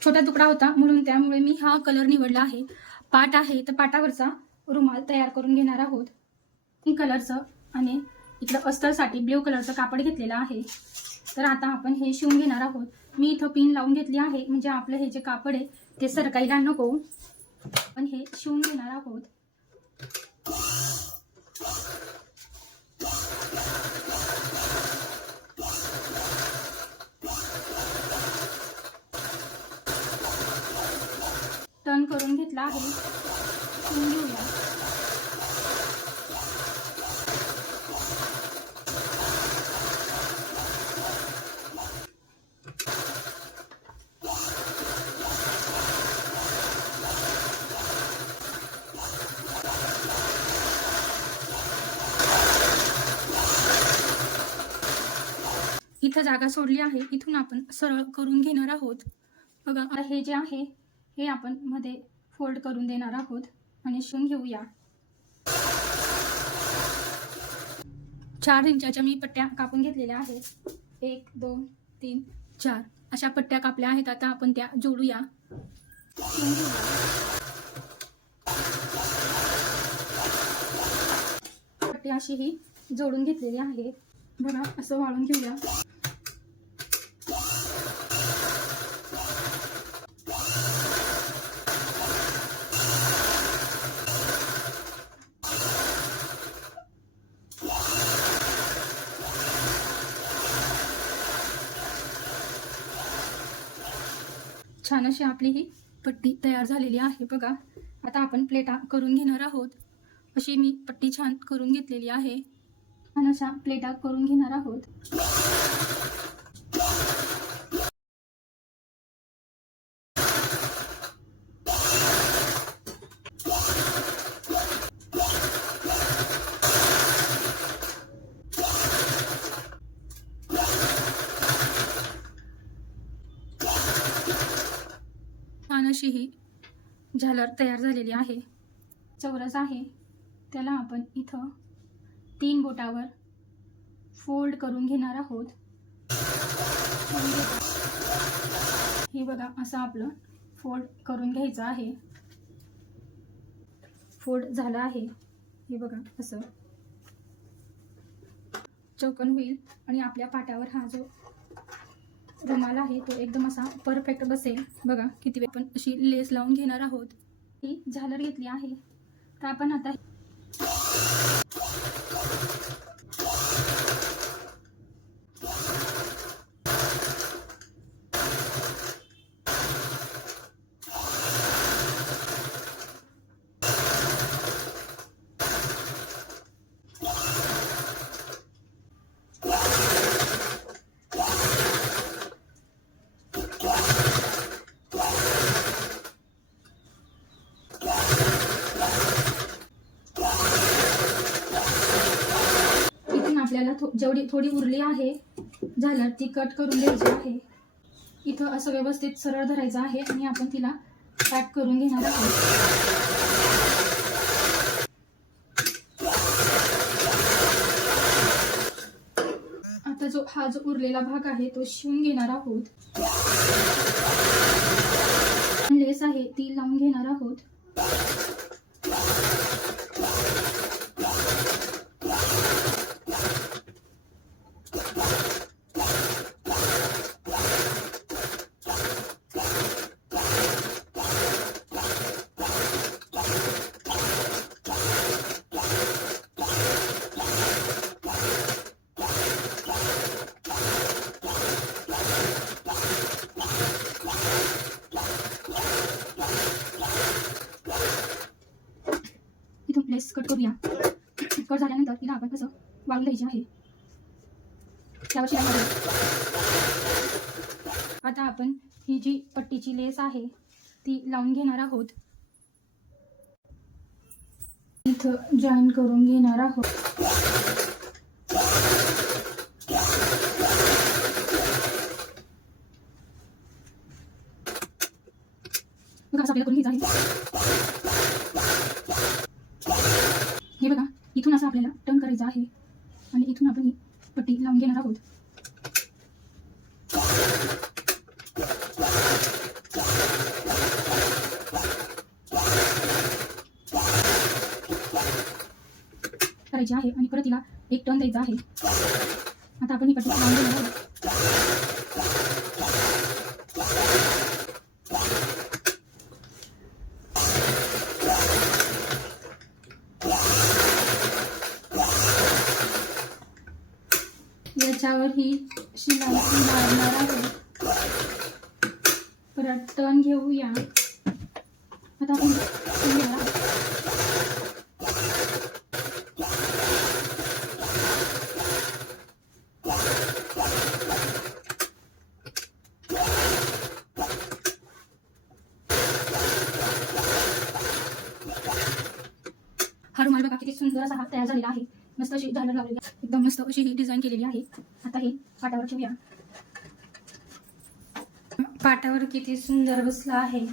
छोटा तुकडा होता म्हणून त्यामुळे मी हा कलर निवडला आहे। पाट आहे तर पाटावरचा रुमाल तयार करून घेणार आहोत। पिंक कलरचं आणि इकडं अस्तरसाठी ब्ल्यू कलरचं कापड घेतलेलं आहे। तर आता आपण हे शिवून घेणार आहोत। मी इथं पिन लावून घेतली आहे म्हणजे आपलं हे जे कापड आहे ते सरकायला नको। आपण हे शिवून घेणार आहोत। टर्न करून घेतला आहे, शिवून घेऊया। इथं जागा सोडली आहे, इथून आपण सरळ करून घेणार आहोत। बघा हे जे आहे हे आपण मध्ये फोल्ड करून देणार आहोत आणि शिवून घेऊया। 4 इंचाच्या मी पट्ट्या कापून घेतलेल्या आहेत। 1 2 3 4 अशा पट्ट्या कापल्या आहेत। आता आपण त्या जोडूया, शिवून घेऊया। पट्टी अशी ही जोडून घेतलेली आहे। बघा असं वाळून घेऊया। छान अशी आपली ही पट्टी तयार झालेली आहे। बघा आता आपण प्लेटा करून घेणार आहोत। अशी मी पट्टी छान करून घेतलेली आहे। छान अशा प्लेटा करून घेणार आहोत। छान अशी ही झालर तयार झालेली आहे। चौरस आहे त्याला आपण इथं 3 बोटावर फोल्ड करून घेणार आहोत। हे बघा असं आपलं फोल्ड करून घ्यायचं आहे। फोल्ड झालं आहे, हे बघा असं चौकोन होईल आणि आपल्या पाटावर हा जो रुमाल आहे तो एकदम असा परफेक्ट बसेल। बघा किती वेळ आपण अशी लेस लावून घेणार आहोत। ही झालर घेतली आहे तर आपण आता आपल्याला जेवढी थोडी उरली आहे झालर ती कट करून घ्यायची आहे। इथं असं व्यवस्थित सरळ धरायचं आहे आणि आपण तिला पॅक करून घेणार आहोत। आता हा जो उरलेला भाग आहे तो शिवून घेणार आहोत। लेस आहे ती लावून घेणार आहोत। लेस कट करूया। कट झाल्यानंतर तिला आपण कसं वाळून द्यायची आहे त्यावर आता आपण ही जी पट्टीची लेस आहे ती लावून घेणार आहोत। इथं जॉईन करून घेणार आहोत। बघा असं आपल्याला करून घ्यायचं आहे। हे बघा इथून असं आपल्याला टर्न करायचं आहे आणि इथून आपण ही पट्टी लावून घेणार आहोत। करायची आहे आणि परत तिला एक टर्न द्यायचा आहे. आता आपण ही पट्टी लावून घेणार आहोत. याच्यावर ही शिलाई मारणार आहोत. परत टर्न घेऊया. आता आपण घेणार आहोत. हा रुमाल बघा किती सुंदर असा हा तयार झालेला आहे. मस्त अशी झालर लावलेली आहे. एकदम मस्त अशी ही डिझाईन केलेली आहे. आता हे पाटावर ठेवूया. पाटावर किती सुंदर बसला आहे.